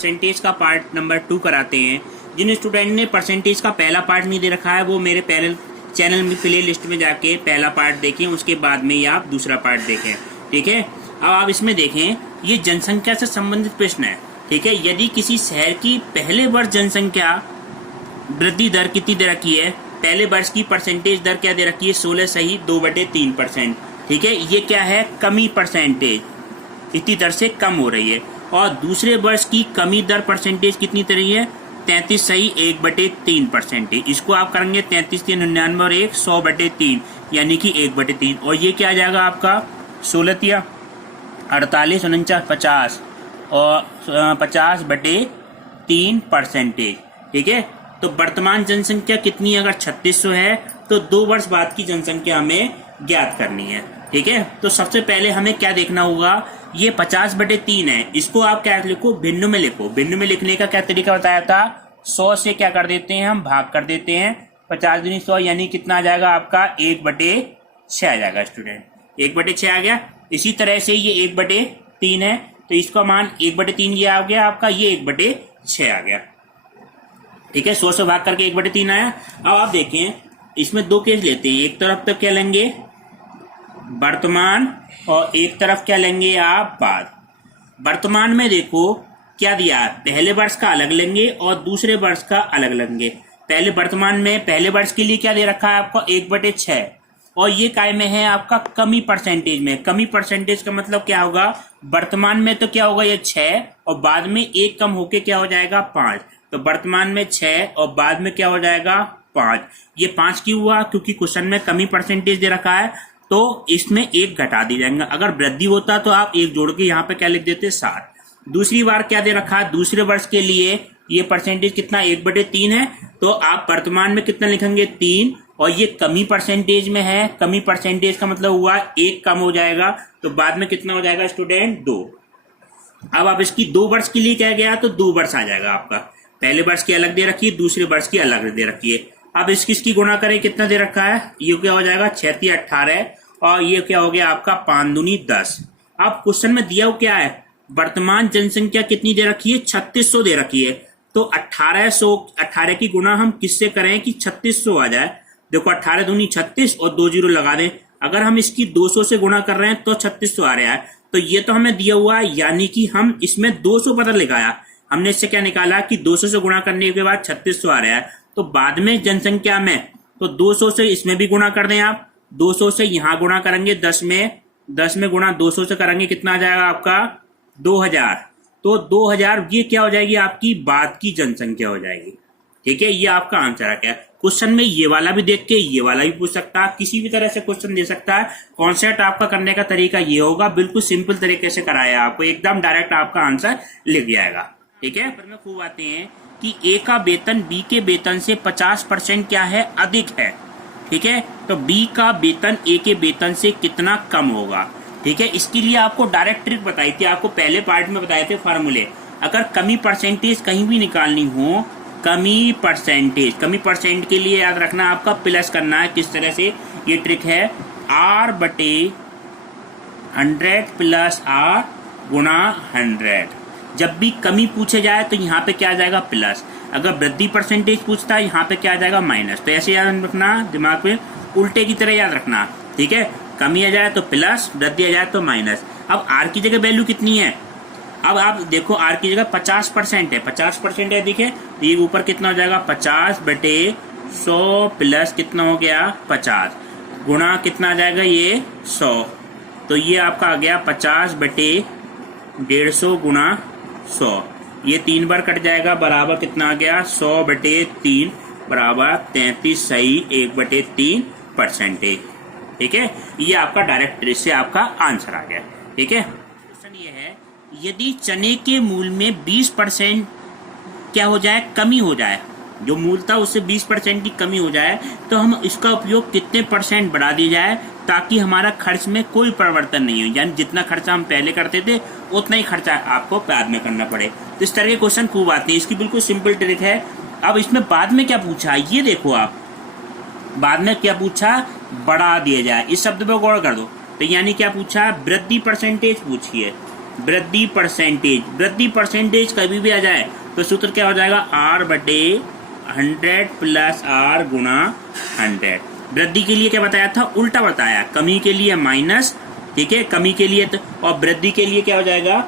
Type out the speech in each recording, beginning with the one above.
Percentage का part number 2 कराते हैं। जिन स्टूडेंट ने परसेंटेज का पहला पार्ट नहीं दे रखा है वो मेरे पहले चैनल में प्ले लिस्ट में जाके पहला पार्ट देखें, उसके बाद में ही आप दूसरा पार्ट देखें। ठीक है, अब आप इसमें देखें, ये जनसंख्या से संबंधित प्रश्न है। ठीक है, यदि किसी शहर की पहले वर्ष जनसंख्या वृद्धि दर कितनी दे रखी है, पहले वर्ष की परसेंटेज दर क्या दे रखी है, 16 सही 2/3%। ठीक है, ये क्या है, कमी परसेंटेज इतनी दर से कम हो रही है। और दूसरे वर्ष की कमी दर परसेंटेज कितनी दे रही है, 33 सही 1/3%। इसको आप करेंगे 33 3 99 और 1 100/3 यानी कि 1/3। और ये क्या आ जाएगा आपका 16 या 48 49 50 और 50/3%। ठीक है, तो वर्तमान जनसंख्या कितनी है, अगर 3600 है तो 2 वर्ष बाद की जनसंख्या हमें ज्ञात करनी है। ठीक है, तो सबसे पहले हमें क्या देखना होगा, ये 50/3 है, इसको आप क्या लिखो, भिन्न में लिखो। भिन्न में लिखने का क्या तरीका बताया था, 100 से क्या कर देते हैं, हम भाग कर देते हैं। 50 दूनी 100 यानी कितना आ जाएगा आपका 1/6 आ जाएगा स्टूडेंट, 1/6 आ गया। इसी तरह से ये 1/3 है तो इसका मान 1/3 ये आ गया आपका, ये 1/6 आ गया। ठीक है, 100 से भाग करके 1/3 आया। अब आप देखें, इसमें 2 केस लेते हैं, एक तरफ तो क्या लेंगे वर्तमान और एक तरफ क्या लेंगे आप बाद। वर्तमान में देखो क्या दिया है, पहले वर्ष का अलग लेंगे और दूसरे वर्ष का अलग लेंगे। पहले वर्तमान में पहले वर्ष के लिए क्या दे रखा है आपको 1/6 और ये काय में है आपका कमी परसेंटेज में। कमी परसेंटेज का मतलब क्या होगा, वर्तमान में तो क्या होगा ये 6 और बाद में 1 कम होके क्या हो जाएगा 5। तो वर्तमान में 6 और बाद में क्या हो जाएगा 5। ये 5 क्यों हुआ, क्योंकि क्वेश्चन में कमी परसेंटेज दे रखा है तो इसमें 1 घटा दी जाएगा। अगर वृद्धि होता तो आप 1 जोड़ के यहाँ पे क्या लिख देते 60। दूसरी बार क्या दे रखा है, दूसरे वर्ष के लिए ये परसेंटेज कितना 1/3 है तो आप वर्तमान में कितना लिखेंगे 3 और ये कमी परसेंटेज में है। कमी परसेंटेज का मतलब हुआ 1 कम हो जाएगा तो बाद में कितना हो जाएगा स्टूडेंट 2। अब आप इसकी 2 वर्ष के लिए क्या गया तो 2 वर्ष आ जाएगा आपका, पहले वर्ष की अलग दे रखी है, दूसरे वर्ष की अलग दे रखी है। अब इसकी गुणा करें, कितना दे रखा है, ये क्या हो जाएगा 6 3 18 और ये क्या हो गया आपका 5 दूनी 10। अब क्वेश्चन में दिया क्या है, वर्तमान जनसंख्या कितनी दे रखी है 3600 दे रखी है। तो 1800 की गुणा हम किससे करें कि 3600 आ जाए। देखो 18 दूनी 36 और 2 जीरो लगा दें। अगर हम इसकी 200 से गुणा कर रहे हैं तो 3600 आ रहा है। तो ये तो हमें दिया हुआ है, यानी कि हम इसमें 200 पता लगाया। हमने इससे क्या निकाला कि 200 से गुणा करने के बाद 3600 आ रहा है। तो बाद में जनसंख्या में तो 200 से इसमें भी गुणा कर दें आप, 200 से यहाँ गुणा करेंगे 10 में गुणा 200 से करेंगे कितना आ जाएगा आपका 2000। तो 2000 ये क्या हो जाएगी आपकी बाद की जनसंख्या हो जाएगी। ठीक है, ये आपका आंसर है। क्या क्वेश्चन में ये वाला भी देख के ये वाला भी पूछ सकता है, किसी भी तरह से क्वेश्चन दे सकता है। कॉन्सेप्ट आपका करने का तरीका ये होगा, बिल्कुल सिंपल तरीके से कराया आपको, एकदम डायरेक्ट आपका आंसर लिख जाएगा। ठीक है, पर में खूब आते हैं कि ए का वेतन बी के वेतन से 50% क्या है अधिक है। ठीक है, तो बी का वेतन ए के वेतन से कितना कम होगा। ठीक है, इसके लिए आपको डायरेक्ट ट्रिक बताई थी, आपको पहले पार्ट में बताए थे फार्मूले। अगर कमी परसेंटेज कहीं भी निकालनी हो, कमी परसेंट के लिए याद रखना आपका प्लस करना है। किस तरह से, ये ट्रिक है R/100 प्लस R गुणा 100। जब भी कमी पूछे जाए तो यहाँ पे क्या आ जाएगा प्लस, अगर वृद्धि परसेंटेज पूछता है यहाँ पे क्या आ जाएगा माइनस। तो ऐसे याद रखना, दिमाग में उल्टे की तरह याद रखना। ठीक है, कमी आ जाए तो प्लस, वृद्धि आ जाए तो माइनस। अब आर की जगह वैल्यू कितनी है, अब आप देखो आर की जगह 50% है, 50% है। देखिए ये ऊपर कितना हो जाएगा 50/100 प्लस कितना हो गया 50 गुणा कितना आ जाएगा ये 100। तो ये आपका आ गया 50/150 गुणा 100। ये 3 बार कट जाएगा, बराबर कितना आ गया 100/3 बराबर 33 सही 1/3%। ठीक है, ये आपका डायरेक्ट ट्रेस से आपका आंसर आ गया। ठीक है, क्वेश्चन ये है, यदि चने के मूल में 20% क्या हो जाए कमी हो जाए, जो मूल था उससे 20% की कमी हो जाए तो हम इसका उपयोग कितने % बढ़ा दिया जाए ताकि हमारा खर्च में कोई परिवर्तन नहीं हो, यानी जितना खर्चा हम पहले करते थे उतना ही खर्चा आपको बाद में करना पड़े। तो इस तरह के क्वेश्चन खूब आते हैं, इसकी बिल्कुल सिंपल ट्रिक है। अब इसमें बाद में क्या पूछा, ये देखो आप बाद में क्या पूछा, बढ़ा दिया जाए। इस शब्द पे गौर कर दो, तो यानी क्या पूछा, वृद्धि परसेंटेज पूछी है। वृद्धि परसेंटेज, वृद्धि परसेंटेज कभी भी आ जाए तो सूत्र क्या हो जाएगा, आर बटे 100 प्लस आर गुणा 100। वृद्धि के लिए क्या बताया था, उल्टा बताया, कमी के लिए माइनस, ठीक है, कमी के लिए तो, और वृद्धि के लिए क्या हो जाएगा,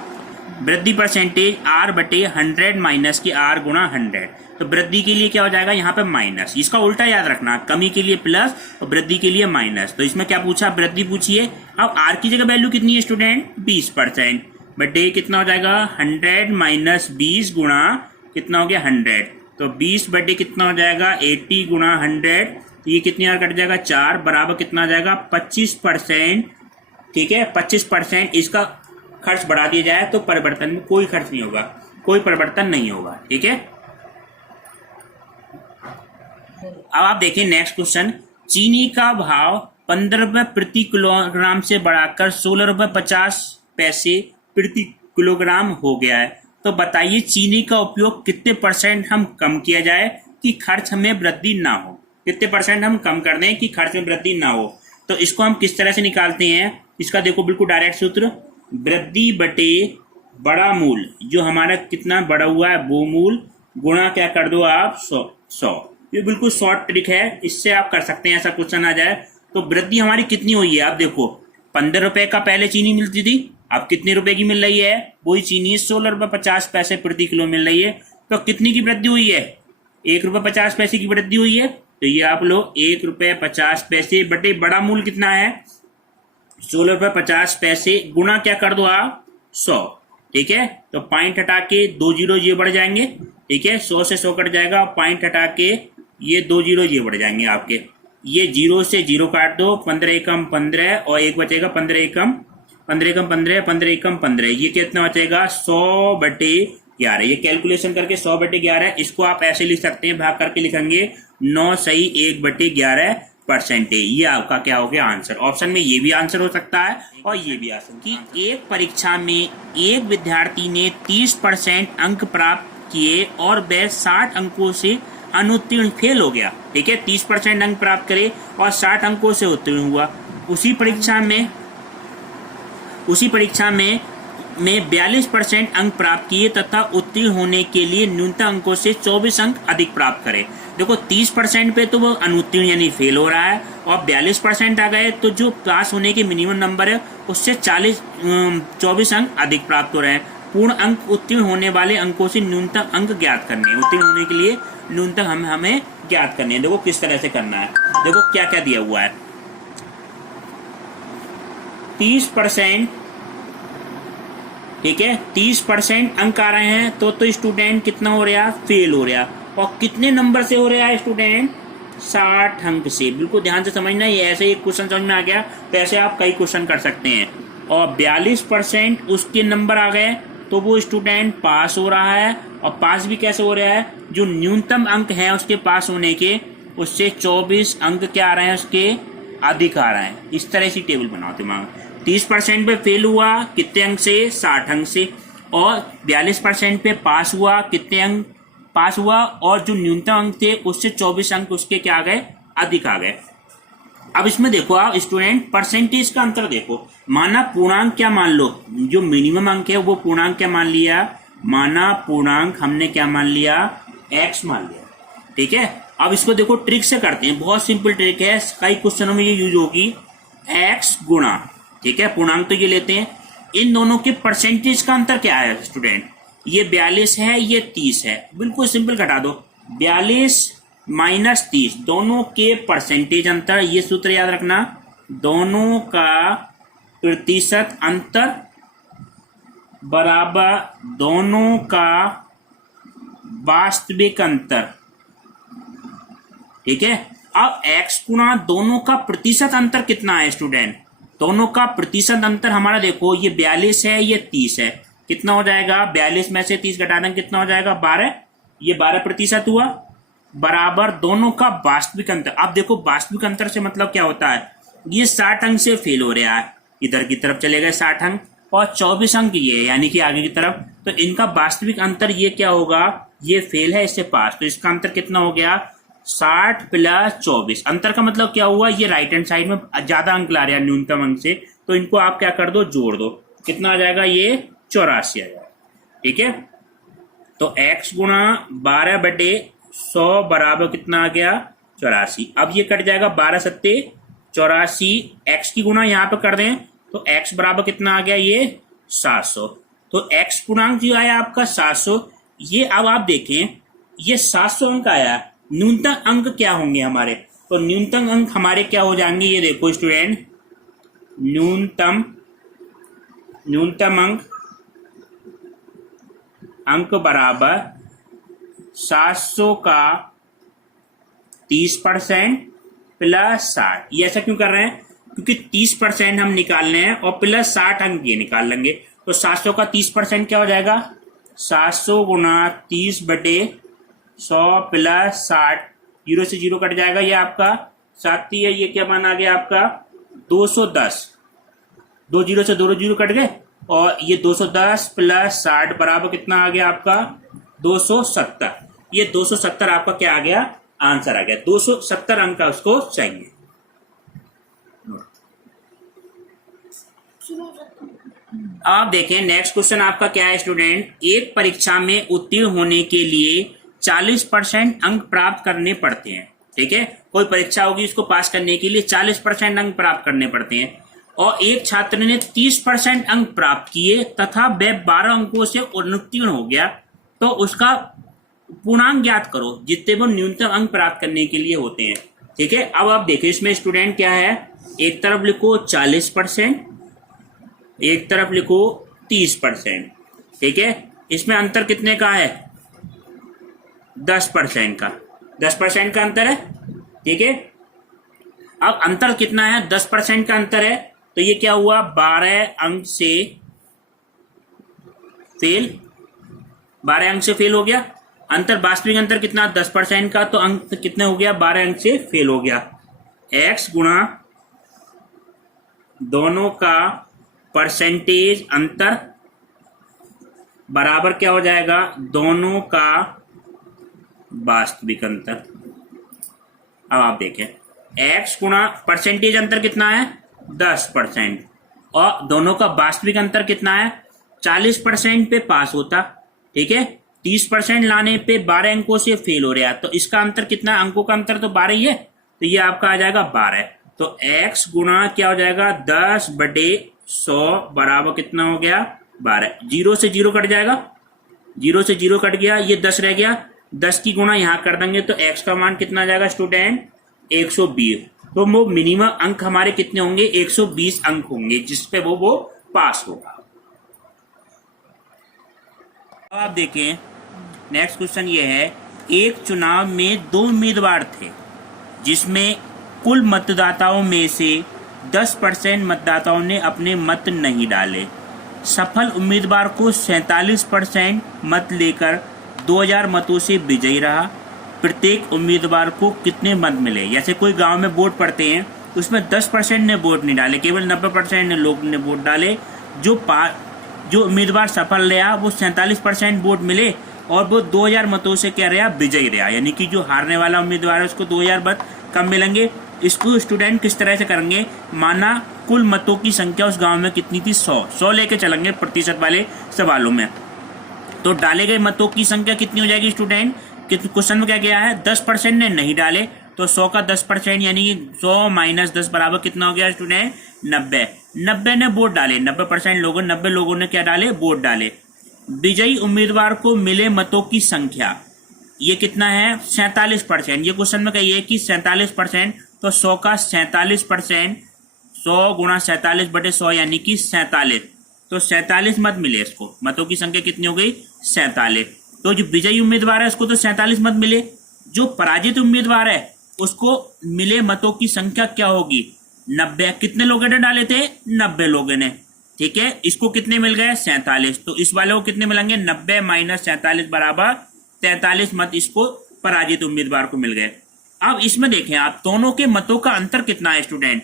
वृद्धि परसेंटेज आर बटे 100 माइनस की आर गुणा 100। तो वृद्धि के लिए क्या हो जाएगा, यहाँ पे माइनस, इसका उल्टा याद रखना, कमी के लिए प्लस और वृद्धि के लिए माइनस। तो इसमें क्या पूछा, वृद्धि पूछिए। अब आर की जगह वैल्यू कितनी है स्टूडेंट, 20%, बटे कितना हो जाएगा 100 माइनस 20 गुणा कितना हो गया 100, तो 20 बटे कितना हो जाएगा 80 गुणा 100, तो ये कितनी बार कट जाएगा 4, बराबर कितना आ जाएगा 25%, ठीक है, 25%। इसका खर्च बढ़ा दिया जाए तो परिवर्तन में कोई खर्च नहीं होगा, कोई परिवर्तन नहीं होगा, ठीक है। अब आप देखिए नेक्स्ट क्वेश्चन, चीनी का भाव 15 रुपए प्रति किलोग्राम से बढ़ाकर 16 रुपए 50 पैसे प्रति किलोग्राम हो गया है। तो बताइए चीनी का उपयोग कितने % हम कम किया जाए कि खर्च में वृद्धि ना हो, कितने % हम कम कर दें कि खर्च में वृद्धि ना हो। तो इसको हम किस तरह से निकालते हैं, इसका देखो बिल्कुल डायरेक्ट सूत्र, वृद्धि बटे बड़ा मूल, जो हमारा कितना बढ़ा हुआ है वो मूल, गुणा क्या कर दो आप 100। ये बिल्कुल शॉर्ट ट्रिक है, इससे आप कर सकते हैं, ऐसा क्वेश्चन आ जाए। तो वृद्धि हमारी कितनी हुई है, आप देखो 15 रुपए का पहले चीनी मिलती थी, अब कितने रुपए की मिल रही है, वही चीनी 16 रुपए 50 पैसे प्रति किलो मिल रही है। तो कितनी की वृद्धि हुई है, 1 रुपए 50 पैसे की वृद्धि हुई है। तो ये आप लोग 1 रुपए 50 पैसे बटे बड़ा मूल कितना है 16 रुपए 50 पैसे, गुणा क्या कर दो आप 100, ठीक है। तो पॉइंट हटा के 2 जीरो ये बढ़ जाएंगे, ठीक है, 100 से 100 कट जाएगा, पॉइंट हटा के ये 2 जीरो ये बढ़ जाएंगे आपके, ये 0 से 0 काट दो, 15 एकम 15 और एक बचेगा 15 एकम 15, 15 एकम 15, ये कितना बचेगा 100 बटे 11। ये कैलकुलेशन करके 100 बटे 11, इसको आप ऐसे लिख सकते हैं, भाग करके लिखेंगे 9 सही 1 बटे 11%। ये आपका क्या हो गया आंसर। ऑप्शन में ये भी आंसर हो सकता है और ये भी आ सकता है कि एक परीक्षा में एक विद्यार्थी ने 30% अंक प्राप्त किए और वह 60 अंकों से अनुत्तीर्ण फेल हो गया, ठीक है, 30% अंक प्राप्त करे और 60 अंकों से उत्तीर्ण हुआ। उसी परीक्षा में 42% अंक प्राप्त किए तथा उत्तीर्ण होने के लिए न्यूनतम अंकों से 24 अंक अधिक प्राप्त करे। देखो 30% पे तो वो अनुत्तीर्ण यानी फेल हो रहा है, और 42% आ गए तो जो पास होने के मिनिमम नंबर है उससे 24 अंक अधिक प्राप्त हो रहे हैं। पूर्ण अंक उत्तीर्ण होने वाले अंकों से न्यूनतम अंक ज्ञात करने हैं, उत्तीर्ण होने के लिए न्यूनतम हमें ज्ञात करने हैं। देखो किस तरह से करना है, देखो क्या क्या दिया हुआ है, 30%, ठीक है, 30% अंक आ रहे हैं तो स्टूडेंट कितना हो रहा है फेल हो रहा, और कितने नंबर से हो रहा है स्टूडेंट 60 अंक से। बिल्कुल ध्यान से समझना, ये ऐसे एक क्वेश्चन समझ में आ गया तो ऐसे आप कई क्वेश्चन कर सकते हैं। और 42% उसके नंबर आ गए तो वो स्टूडेंट पास हो रहा है, और पास भी कैसे हो रहा है, जो न्यूनतम अंक है उसके पास होने के उससे 24 अंक क्या आ रहे हैं उसके अधिक आ रहे हैं। इस तरह से टेबल बनाओ दिमाग। 30% पे फेल हुआ कितने अंक से 60 अंक से, और 42% पे पास हुआ कितने अंक पास हुआ, और जो न्यूनतम अंक थे उससे 24 अंक उसके क्या आ गए अधिक आ गए। अब इसमें देखो आप स्टूडेंट परसेंटेज का अंतर देखो, माना पूर्णांक क्या मान लो, जो मिनिमम अंक है वो पूर्णांक क्या मान लिया, माना पूर्णांक हमने क्या मान लिया x मान लिया, ठीक है। अब इसको देखो ट्रिक से करते हैं, बहुत सिंपल ट्रिक है, कई क्वेश्चनों में ये यूज होगी, x गुणा, ठीक है, पूर्णांक तो ये लेते हैं, इन दोनों के परसेंटेज का अंतर क्या है स्टूडेंट, ये 42 है ये 30 है, बिल्कुल सिंपल घटा दो, 42 माइनस 30, दोनों के परसेंटेज अंतर, ये सूत्र याद रखना, दोनों का प्रतिशत अंतर बराबर दोनों का वास्तविक अंतर, ठीक है। अब x गुणा दोनों का प्रतिशत अंतर कितना है स्टूडेंट, दोनों का प्रतिशत अंतर हमारा देखो, ये 42 है ये 30 है, कितना हो जाएगा 42 में से 30 घटा दें कितना हो जाएगा 12, ये 12% हुआ, बराबर दोनों का वास्तविक अंतर। अब देखो वास्तविक अंतर से मतलब क्या होता है, ये 60 अंक से फेल हो रहा है, इधर की तरफ चले गए 60 अंक, और 24 अंक ये यानी कि आगे की तरफ, तो इनका वास्तविक अंतर ये क्या होगा, ये फेल है इससे पास, तो इसका अंतर कितना हो गया 60 प्लस 24। अंतर का मतलब क्या हुआ, ये राइट हैंड साइड में ज्यादा अंक ला रहा है न्यूनतम अंक से, तो इनको आप क्या कर दो जोड़ दो, कितना आ जाएगा ये 84 आ जाएगा। ठीक है, तो x गुणा 12/100 बराबर कितना आ गया 84। अब ये कट जाएगा 12 सत्ते 84, x की गुणा यहाँ पे कर दें तो x बराबर कितना आ गया ये 700। तो x पूर्णांक जो आया आपका 700। ये अब आप देखें ये 700 अंक आया, न्यूनतम अंक क्या होंगे हमारे, तो न्यूनतम अंक हमारे क्या हो जाएंगे, ये देखो स्टूडेंट, न्यूनतम अंक बराबर 700 का 30% प्लस 60। ये ऐसा क्यों कर रहे हैं, क्योंकि 30% हम निकालने हैं और प्लस 60 अंक ये निकाल लेंगे। तो 700 का 30% क्या हो जाएगा, 700 गुणा 30/100 प्लस 60, 0 से 0 कट जाएगा, ये आपका 7 है, ये क्या मान आ गया आपका 210, 2 0 से 2 0 कट गए और ये 210 प्लस 60 बराबर कितना आ गया आपका 270। ये 270 आपका क्या आ गया, आंसर आ गया, 270 अंक का उसको चाहिए। आप देखें नेक्स्ट क्वेश्चन आपका क्या है स्टूडेंट, एक परीक्षा में उत्तीर्ण होने के लिए 40% अंक प्राप्त करने पड़ते हैं। ठीक है, कोई परीक्षा होगी, इसको पास करने के लिए 40% अंक प्राप्त करने पड़ते हैं और एक छात्र ने 30% अंक प्राप्त किए तथा वह 12 अंकों से उत्तीर्ण हो गया, तो उसका पूर्णांक ज्ञात करो जितने वो न्यूनतम अंक प्राप्त करने के लिए होते हैं। ठीक है, अब आप देखिए इसमें स्टूडेंट क्या है, एक तरफ लिखो 40%, एक तरफ लिखो 30%। ठीक है, इसमें अंतर कितने का है, 10% का, 10% का अंतर है। ठीक है, अब अंतर कितना है, 10% का अंतर है, तो ये क्या हुआ 12 अंक से फेल, 12 अंक से फेल हो गया। अंतर वास्तविक अंतर कितना 10% का, तो अंक कितने हो गया 12 अंक से फेल हो गया। x गुणा दोनों का परसेंटेज अंतर बराबर क्या हो जाएगा, दोनों का वास्तविक अंतर। अब आप देखें x गुणा परसेंटेज अंतर कितना है 10% और दोनों का वास्तविक अंतर कितना है 40% पे पास होता। ठीक है, 30% लाने पे 12 अंकों से फेल हो रहा है, तो इसका अंतर कितना, अंकों का अंतर तो 12 ही है, तो ये आपका आ जाएगा 12। तो x गुणा क्या हो जाएगा 10/100 बराबर कितना हो गया 12। 0 से 0 कट जाएगा, 0 से 0 कट गया, ये 10 रह गया, 10 की गुणा यहां कर देंगे तो x का मान कितना आ जाएगा स्टूडेंट 120। तो वो मिनिमम अंक हमारे कितने होंगे 120 अंक होंगे जिसपे वो पास होगा। अब आप देखें नेक्स्ट क्वेश्चन ये है, एक चुनाव में 2 उम्मीदवार थे जिसमें कुल मतदाताओं में से 10% मतदाताओं ने अपने मत नहीं डाले। सफल उम्मीदवार को 47% मत लेकर 2000 मतों से विजयी रहा। प्रत्येक उम्मीदवार को कितने मत मिले, जैसे कोई गांव में वोट पड़ते हैं उसमें 10% ने वोट नहीं डाले, केवल 90% ने लोग ने वोट डाले। जो उम्मीदवार सफल रहा वो 47% वोट मिले और वो 2000 मतों से क्या रहा विजयी रहा, यानी कि जो हारने वाला उम्मीदवार है उसको 2000 मत कम मिलेंगे। इसको स्टूडेंट किस तरह से करेंगे, माना कुल मतों की संख्या उस गांव में कितनी थी 100 लेके चलेंगे प्रतिशत वाले सवालों में, तो डाले गए मतों की संख्या कितनी हो जाएगी स्टूडेंट, क्वेश्चन में क्या गया है 10% ने नहीं डाले, तो 100 का 10% यानी 100 माइनस 10 बराबर कितना हो गया स्टूडेंट 90। 90 ने वोट डाले, 90% लोगों 90 लोगों ने क्या डाले वोट डाले। विजयी उम्मीदवार को मिले मतों की संख्या ये कितना है 47%। ये क्वेश्चन में कहिए कि 47%, तो 100 का 47%, 100 गुणा 47/100 यानी कि 47, तो 47 मत मिले इसको, मतों की संख्या कितनी हो गई 47। तो जो विजयी उम्मीदवार है उसको तो 47 मत मिले, जो पराजित उम्मीदवार है उसको मिले मतों की संख्या क्या होगी 90। कितने लोगों ने डाले थे 90 लोगों ने। ठीक है, इसको कितने मिल गए 47, तो इस वाले को कितने मिलेंगे 90 माइनस 47 बराबर 43 मत इसको पराजित उम्मीदवार को मिल गए। अब इसमें देखें आप दोनों के मतों का अंतर कितना है स्टूडेंट,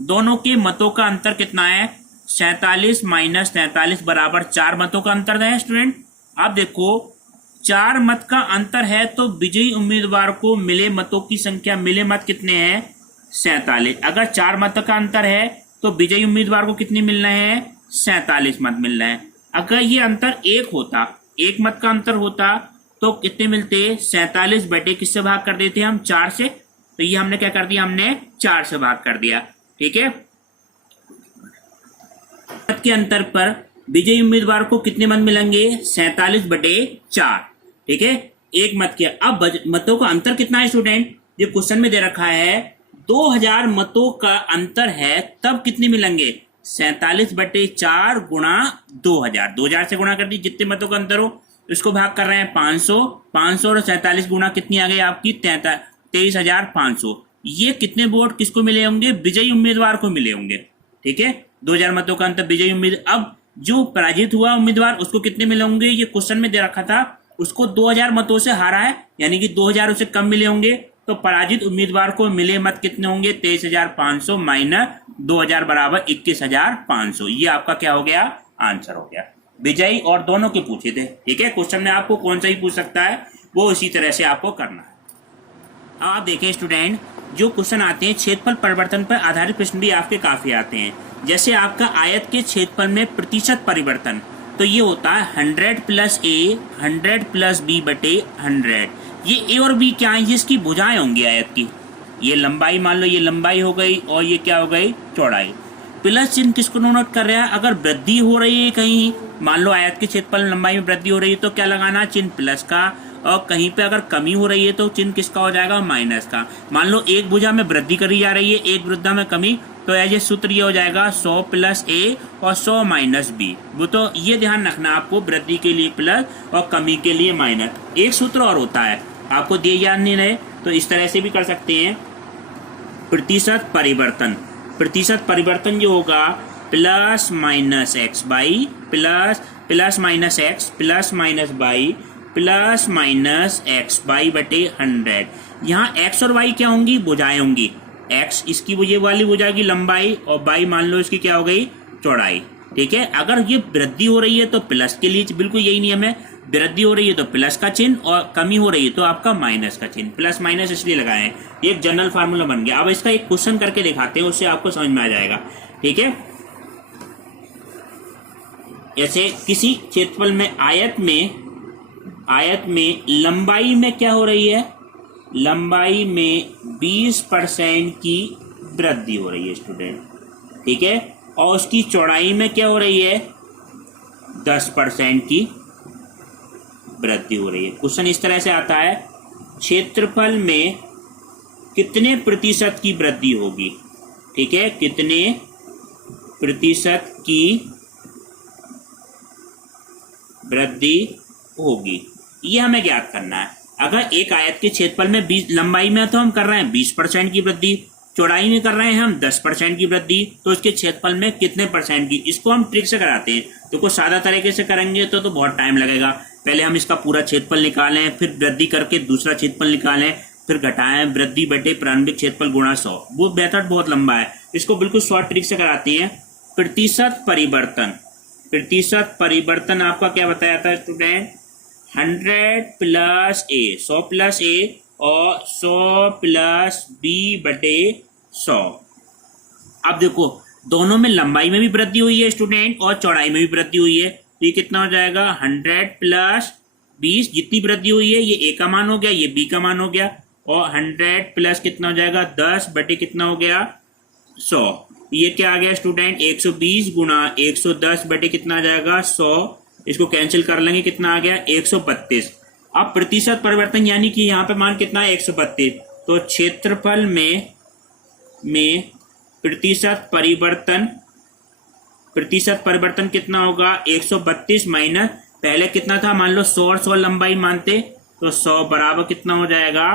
दोनों के मतों का अंतर कितना है 47 माइनस 43 बराबर 4 मतों का अंतर है स्टूडेंट। आप देखो 4 मत का अंतर है तो विजयी उम्मीदवार को मिले मतों की संख्या, मिले मत कितने हैं 47। अगर 4 मत का अंतर है तो विजयी उम्मीदवार को कितने मिल रहे हैं 47 मत मिल रहे हैं। अगर ये अंतर 1 होता, 1 मत का अंतर होता तो कितने मिलते? 47 बटे किससे भाग कर देते हम? 4 से। तो ये हमने क्या कर दिया? हमने 4 से भाग कर दिया। ठीक है, मत के अंतर पर विजयी उम्मीदवार को कितने मत मिलेंगे? 47 बटे 4। ठीक है, 1 मत के। अब मतों का अंतर कितना है स्टूडेंट? ये क्वेश्चन में दे रखा है 2000 मतों का अंतर है, तब कितने मिलेंगे? 47 बटे 4 गुणा 2000। 2000 से गुणा कर दी, जितने मतों का अंतर हो इसको भाग कर रहे हैं 500। 500 और 47 गुणा कितनी आ गई आपकी? 23,500। ये कितने वोट किसको मिले होंगे? विजयी उम्मीदवार को मिले होंगे। ठीक है, 2000 मतों का अंतर विजयी उम्मीदवार। अब जो पराजित हुआ उम्मीदवार उसको कितने मिले होंगे? ये क्वेश्चन में दे रखा था, उसको 2000 मतों से हारा है, यानी कि 2000 उसे कम मिले होंगे। तो पराजित उम्मीदवार को मिले मत कितने होंगे? 23,500 माइनस 2000 बराबर 21,500। ये आपका क्या हो गया? आंसर हो गया। विजयी और दोनों के पूछे थे। ठीक है, क्वेश्चन में आपको कौन सा ही पूछ सकता है, वो इसी तरह से आपको करना है। अब आप देखें स्टूडेंट, जो क्वेश्चन आते हैं क्षेत्रफल परिवर्तन पर आधारित प्रश्न भी आपके काफी आते हैं। जैसे आपका आयत के क्षेत्रफल में प्रतिशत परिवर्तन, तो ये होता है 100 प्लस ए 100 प्लस बी बटे 100। ये ए और बी क्या है? इसकी भुजाएं होंगी आयत की। ये लंबाई, मान लो ये लंबाई हो गई और ये क्या हो गई? चौड़ाई। प्लस चिन्ह किसको नोट कर रहा है? अगर वृद्धि हो रही है कहीं, मान लो आयत के क्षेत्रफल लंबाई में वृद्धि हो रही है तो क्या लगाना? चिन्ह प्लस का। और कहीं पे अगर कमी हो रही है तो चिन्ह किसका हो जाएगा? माइनस का। मान लो एक भुजा में वृद्धि करी जा रही है, एक भुजा में कमी, तो ये सूत्र ये हो जाएगा 100 प्लस ए और 100 माइनस बी। वो तो ये ध्यान रखना आपको, वृद्धि के लिए प्लस और कमी के लिए माइनस। एक सूत्र और होता है, आपको दिए याद नहीं रहे तो इस तरह से भी कर सकते हैं। प्रतिशत परिवर्तन, प्रतिशत परिवर्तन जो होगा plus minus x by plus minus x plus minus by plus minus x by बटे 100। यहाँ एक्स और वाई क्या होंगी? भुजाएं होंगी। एक्स इसकी ये वाली हो जाएगी लंबाई, और बाई मान लो इसकी क्या हो गई? चौड़ाई। ठीक है, अगर ये वृद्धि हो रही है तो प्लस के लिए बिल्कुल यही नियम है, वृद्धि हो रही है तो प्लस का चिन्ह और कमी हो रही है तो आपका माइनस का चिन्ह। प्लस माइनस इसलिए लगाए हैं, ये एक जनरल फार्मूला बन गया। अब इसका एक क्वेश्चन करके दिखाते हैं, उससे आपको समझ में आ जाएगा। ठीक है, ऐसे किसी क्षेत्रफल में आयत में लंबाई में क्या हो रही है? लंबाई में 20% की वृद्धि हो रही है स्टूडेंट। ठीक है, और उसकी चौड़ाई में क्या हो रही है? 10% की वृद्धि हो रही है। क्वेश्चन इस तरह से आता है, क्षेत्रफल में कितने प्रतिशत की वृद्धि होगी? ठीक है, कितने प्रतिशत की वृद्धि होगी, ये हमें ज्ञात करना है। अगर एक आयत के क्षेत्रफल में 20 लंबाई में तो हम कर रहे हैं 20% की वृद्धि, चौड़ाई में कर रहे हैं हम 10% की वृद्धि, तो इसके क्षेत्रफल में कितने परसेंट की? इसको हम ट्रिक से कराते हैं। तो कुछ सादा तरीके से करेंगे तो बहुत टाइम लगेगा। पहले हम इसका पूरा क्षेत्रफल निकालें, फिर वृद्धि करके दूसरा क्षेत्रफल निकालें, फिर घटाएं वृद्धि बटे प्रारंभिक क्षेत्रफल गुणा 100। वो मेथड बहुत लंबा है, इसको बिल्कुल शॉर्ट ट्रिक से कराते हैं। प्रतिशत परिवर्तन, प्रतिशत परिवर्तन आपका क्या बताया था स्टूडेंट? 100 प्लस ए, 100 प्लस ए और 100 प्लस बी बटे 100। अब देखो दोनों में लंबाई में भी वृद्धि हुई है स्टूडेंट और चौड़ाई में भी वृद्धि हुई है, तो ये कितना हो जाएगा? 100 प्लस 20, जितनी वृद्धि हुई है ये ए का मान हो गया, ये बी का मान हो गया, और 100 प्लस कितना हो जाएगा? 10 बटे कितना हो गया? 100। ये क्या आ गया स्टूडेंट? 120 गुणा 110 बटे कितना आ जाएगा? 100। इसको कैंसिल कर लेंगे, कितना आ गया? 132। अब प्रतिशत परिवर्तन यानी कि यहाँ पे मान कितना है? 132। तो क्षेत्रफल में प्रतिशत परिवर्तन कितना होगा? 132 माइनस पहले कितना था? मान लो 100 और 100 लंबाई मानते तो 100 बराबर कितना हो जाएगा?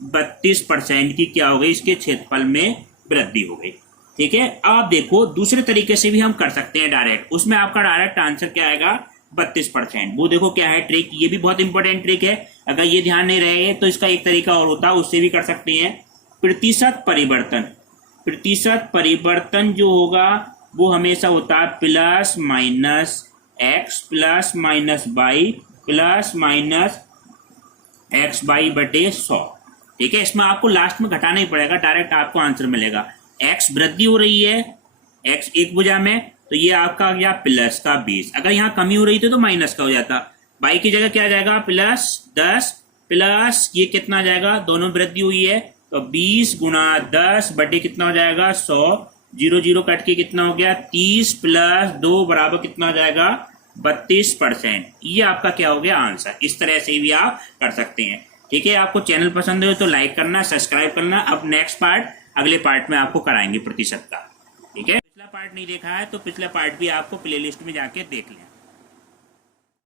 32% की क्या हो गई? इसके क्षेत्रफल में वृद्धि हो गई। ठीक है, अब देखो दूसरे तरीके से भी हम कर सकते हैं डायरेक्ट, उसमें आपका डायरेक्ट आंसर क्या आएगा? 32%। वो देखो क्या है ट्रिक, ये भी बहुत इंपॉर्टेंट ट्रिक है। अगर ये ध्यान नहीं रहे तो इसका एक तरीका और होता है, उससे भी कर सकते हैं। प्रतिशत परिवर्तन, प्रतिशत परिवर्तन जो होगा वो हमेशा होता है plus minus x plus minus y plus minus x y बटे 100। ठीक है, इसमें आपको लास्ट में घटाना ही पड़ेगा, डायरेक्ट आपको आंसर मिलेगा। एक्स वृद्धि हो रही है, एक्स एक भुजा में, तो ये आपका आ गया प्लस का 20। अगर यहाँ कमी हो रही थी तो माइनस का हो जाता। बाई की जगह क्या आ जाएगा प्लस 10 प्लस ये कितना आ जाएगा, दोनों वृद्धि हुई है तो 20 गुणा 10 बटे कितना हो जाएगा 100, 0 0 कट के कितना हो गया 30 प्लस 2 बराबर कितना हो जाएगा 32%। ये आपका क्या हो गया आंसर। इस तरह से भी आप कर सकते हैं। ठीक है, आपको चैनल पसंद है तो लाइक करना, सब्सक्राइब करना। अब नेक्स्ट पार्ट अगले पार्ट में आपको कराएंगे प्रतिशत का। ठीक है, पिछला पार्ट नहीं देखा है तो पिछला पार्ट भी आपको प्लेलिस्ट में जाके देख लें।